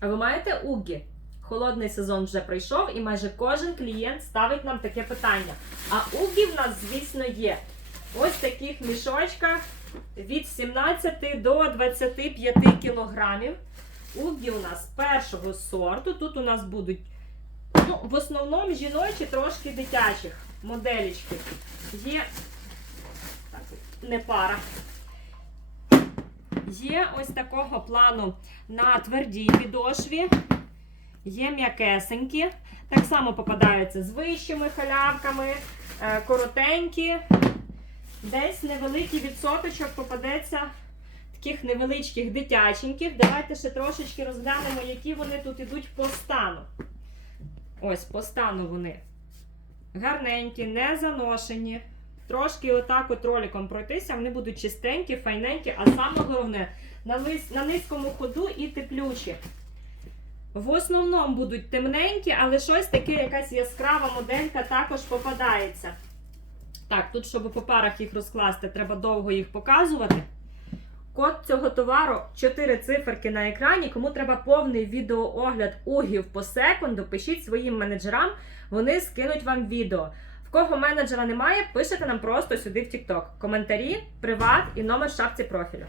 А ви маєте угі? Холодний сезон вже пройшов, і майже кожен клієнт ставить нам таке питання. А угі в нас, звісно, є. Ось в таких мішочках від 17 до 25 кілограмів. Угі у нас першого сорту. Тут у нас будуть ну, в основному жіночі, трошки дитячих моделічки. Є так, не пара. Є ось такого плану на твердій підошві. Є м'якесенькі. Так само попадаються з вищими халявками, е, коротенькі. Десь невеликий відсоточок попадеться таких невеличких дитяченьких. Давайте ще трошечки розглянемо, які вони тут ідуть по стану. Ось, по стану вони. Гарненькі, не заношені. Трошки отак от роликом пройтися, вони будуть чистенькі, файненькі, а саме головне на, лис- на низькому ходу і теплючі. В основному будуть темненькі, але щось таке, якась яскрава моделька також попадається. Так, тут, щоб по парах їх розкласти, треба довго їх показувати. Код цього товару 4 циферки на екрані. Кому треба повний відеоогляд угів по секунду, пишіть своїм менеджерам, вони скинуть вам відео. В кого менеджера немає, пишете нам просто сюди в TikTok. Коментарі, приват і номер в шапці профілю.